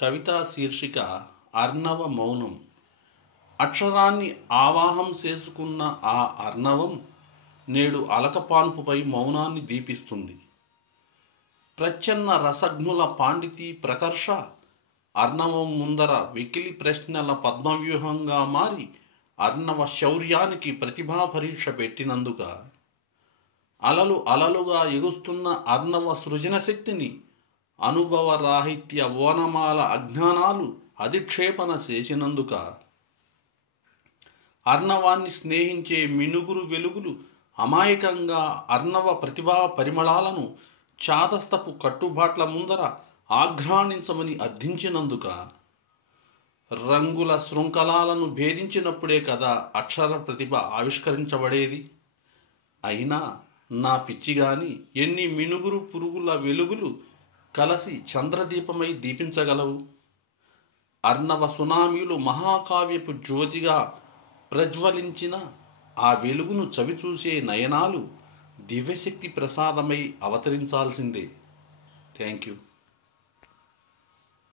కవితా శీర్షిక అర్ణవ మౌనం. అక్షరాన్ని ఆవాహం చేసుకున్న ఆ అర్ణవం నేడు అలకపాన్పుపై మౌనాన్ని దీపిస్తుంది. ప్రచ్ఛన్న రసజ్ఞుల పాండితీ ప్రకర్ష అర్ణవం ముందర వెకిలి ప్రశ్నల పద్మవ్యూహంగా మారి అర్ణవ శౌర్యానికి ప్రతిభా పరీక్ష పెట్టినందుక అలలు అలలుగా ఎగుస్తున్న అర్ణవ సృజన శక్తిని అనుభవరాహిత్య ఓనమాల అజ్ఞానాలు అధిక్షేపణ చేసినందుక అర్ణవాన్ని స్నేహించే మినుగురు వెలుగులు అమాయకంగా అర్ణవ ప్రతిభా పరిమళాలను చాదస్తపు కట్టుబాట్ల ముందర ఆఘ్రాణించమని అర్థించినందుక రంగుల శృంఖలాలను భేదించినప్పుడే కదా అక్షర ప్రతిభ ఆవిష్కరించబడేది. అయినా నా పిచ్చిగాని ఎన్ని మినుగురు పురుగుల వెలుగులు కలసి చంద్రదీపమై దీపించగలవు? అర్ణవ సునామీలు మహాకావ్యపు జ్యోతిగా ప్రజ్వలించిన ఆ వెలుగును చవిచూసే నయనాలు దివ్యశక్తి ప్రసాదమై అవతరించాల్సిందే. Thank you.